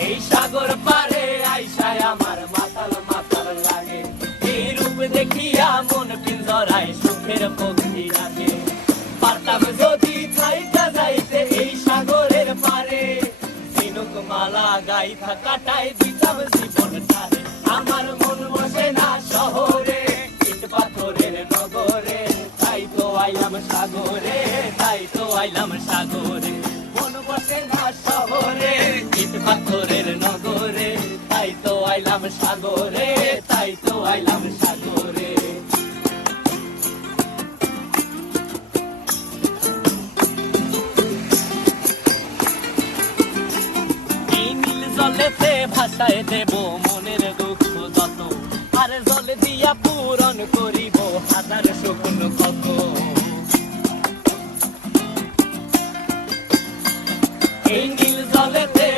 এই সাগর পারে আইসায় আমার মাতাল মাতাল লাগে, এই রূপ দেখিয়া মন পিঞ্জরায় সুখের পক্ষী রাখে। পারতাম যদি থাইকা যাইতে এই সাগরের পারে, ঝিনুক মালা গাইথা কাটাই দিতাম জীবনটারে। আমার মন বসে না শহরে, ইট পাথরের নগরে, তাই তো আইলাম সাগরে, তাই তো আইলাম সাগরে। মন বসে না শহরে, ইট পাথরের নগরে, তাই তো আইলাম সাগরে, তাই তো আইলাম সাগরে। এই নীল জলেতে ভাসায় দেব মনের দুঃখ যত, আর জলে দিয়া পূরণ করিব হাজার স্বপ্ন কত। এই নীল জলেতে